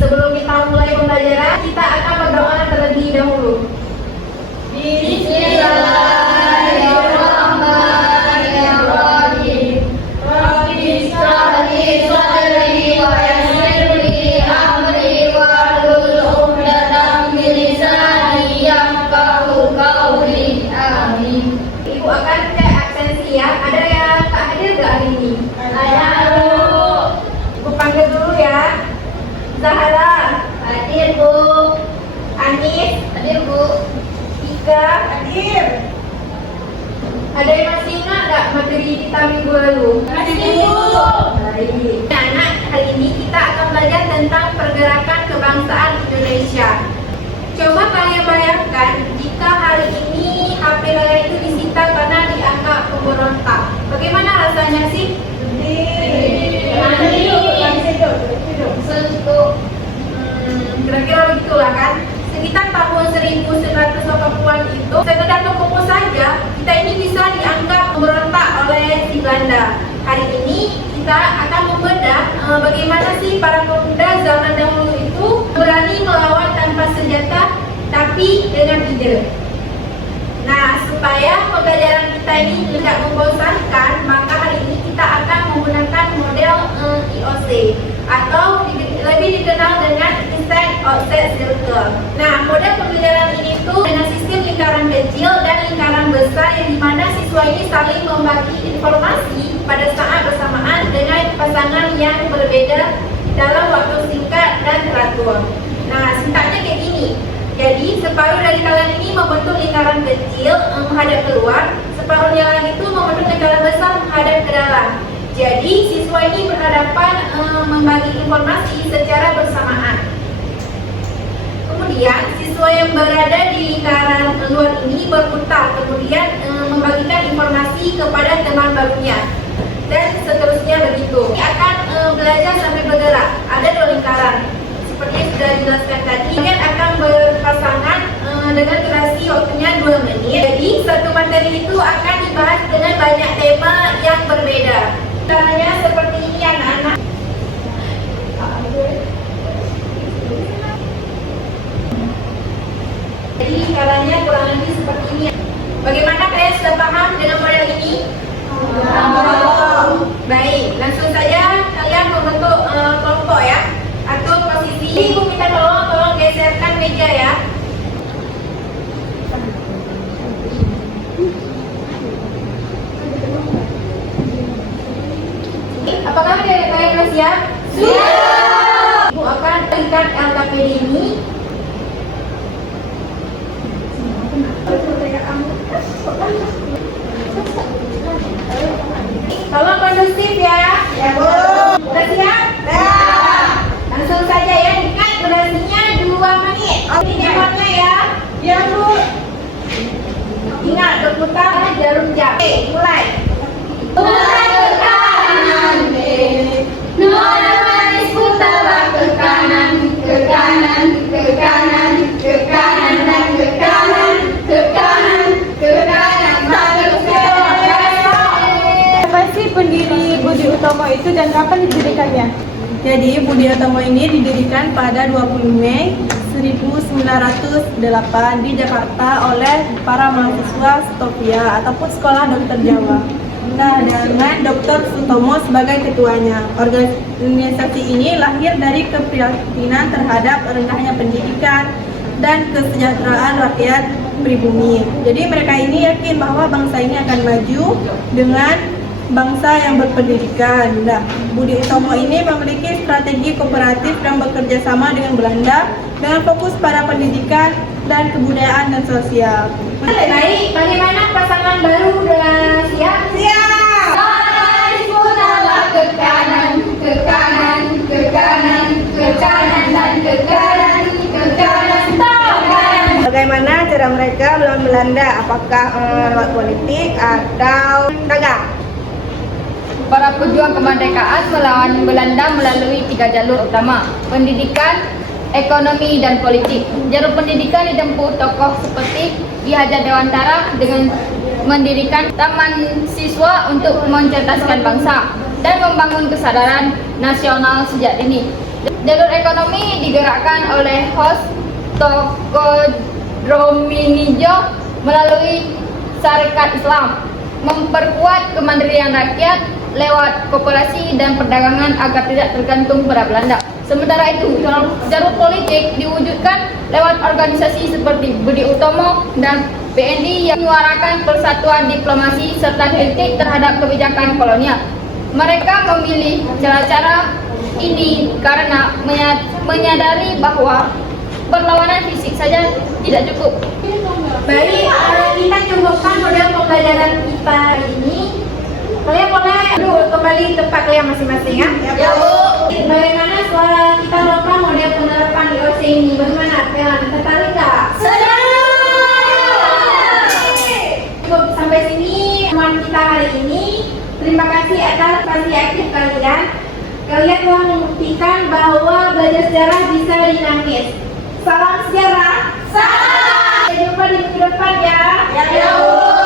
sebelum kita mulai pembelajaran, kita akan berdoa terlebih dahulu. Bismillahirrahmanirrahim. Rabbi shrah li sadri wa yassir li amri wahlul 'uqdatam min lisani yafqahu qawli. Amin. Ibu akan cek absensi ya. Ada yang tak hadir nggak hari ini? Ada. Ibu panggil dulu ya. Zahra, hadir Bu. Anis, hadir Bu. Ika, hadir. Ada yang masih ingat nggak materi kita minggu lalu? Masih Bu. Baik. Anak, hari ini kita akan belajar tentang pergerakan kebangsaan Indonesia. Coba kalian bayangkan jika hari ini HP kalian itu disita karena dianggap pemberontak. Bagaimana rasanya sih? Kira-kira begitulah kan. Sekitar tahun 1980-an itu, sekedar toko saja kita ini bisa dianggap pemberontak oleh si Belanda. Hari ini kita akan membedah bagaimana sih para pemuda zaman dahulu itu berani melawan tanpa senjata tapi dengan ide. Nah, supaya pembelajaran kita ini tidak membosankan, maka hari ini kita akan menggunakan model IOC atau lebih dikenal dengan Inside Outside Circle. Nah, model pembelajaran ini tuh dengan sistem lingkaran kecil dan lingkaran besar yang dimana siswa ini saling membagi informasi pada saat bersamaan dengan pasangan yang berbeda dalam waktu singkat dan teratur. Nah, sintaknya kayak gini. Jadi, separuh dari kalian ini membentuk lingkaran kecil menghadap keluar, separuhnya lagi itu membentuk lingkaran besar menghadap ke dalam. Jadi, siswa ini berhadapan membagi informasi secara bersamaan. Kemudian, siswa yang berada di lingkaran luar ini berputar, kemudian membagikan informasi kepada teman barunya. Dan seterusnya begitu. Ini akan belajar sampai bergerak. Ada 2 lingkaran. Seperti yang sudah dijelaskan tadi, kemudian akan berpasangan dengan durasi waktunya 2 menit. Jadi, satu materi itu akan dibahas dengan banyak tema yang berbeda. Caranya seperti ini anak-anak. Jadi, caranya kurang lebih seperti ini. Bagaimana kalian sudah paham dengan model ini? Baik, langsung saja kalian membentuk kelompok ya. Atur posisi. Ibu minta tolong geserkan meja ya. Apakah kalian sudah siap? Siap. Ibu akan berikan LKPD ini. Tolong kondusif ya. Ya Bu. Sudah siap? Ya. Langsung saja ya, ingat durasinya 2 menit. Ini jawabannya ya. Ya Bu. Ingat berputar jarum jam. Oke, mulai. Mulai ke kanan, nona manis putarlah ke kanan, ke kanan, ke kanan, ke kanan dan ke kanan, ke kanan, ke kanan. Siapa sih pendiri Budi Utomo itu dan kapan didirikannya? Jadi, Budi Utomo ini didirikan pada 20 Mei 1908 di Jakarta oleh para mahasiswa Stovia ataupun Sekolah Dokter Jawa. Nah, dengan Dr. Sutomo sebagai ketuanya. Organisasi ini lahir dari keprihatinan terhadap rendahnya pendidikan dan kesejahteraan rakyat pribumi. Jadi mereka ini yakin bahwa bangsa ini akan maju dengan bangsa yang berpendidikan. Nah, Budi Utomo ini memiliki strategi kooperatif dan bekerja sama dengan Belanda dengan fokus pada pendidikan dan kebudayaan dan sosial. Baik, bagaimana pasangan baru sudah siap? Siap! Manis putarlah ke kanan, ke kanan, ke kanan, ke kanan dan ke kanan, ke kanan, Bagaimana cara mereka melawan Belanda? Apakah lewat politik atau dagang? Para pejuang kemerdekaan melawan Belanda melalui 3 jalur utama: pendidikan, ekonomi, dan politik. Jalur pendidikan ditempuh tokoh seperti Ki Hajar Dewantara dengan mendirikan taman siswa untuk mencerdaskan bangsa dan membangun kesadaran nasional sejak dini. Jalur ekonomi digerakkan oleh host Tokodrominjo melalui syarikat Islam, memperkuat kemandirian rakyat lewat koperasi dan perdagangan agar tidak tergantung pada Belanda. Sementara itu, jalur politik diwujudkan lewat organisasi seperti Budi Utomo dan BNI yang menyuarakan persatuan diplomasi serta kritik terhadap kebijakan kolonial. Mereka memilih cara-cara ini karena menyadari bahwa perlawanan fisik saja tidak cukup. Baik, kita cukupkan model pembelajaran kita hari ini. Kalian boleh duduk kembali di tempat kalian masing-masing ya? Ya, Bu. Bagaimana suara kita melakukan model penerapan IOC ini? Bagaimana kalian tertarik nggak? Cukup sampai sini teman kita hari ini. Terima kasih atas partisipasi aktif kalian. Kalian telah membuktikan bahwa belajar sejarah bisa dinamis. Salam sejarah. Salam. Sampai jumpa di minggu depan ya. Ya.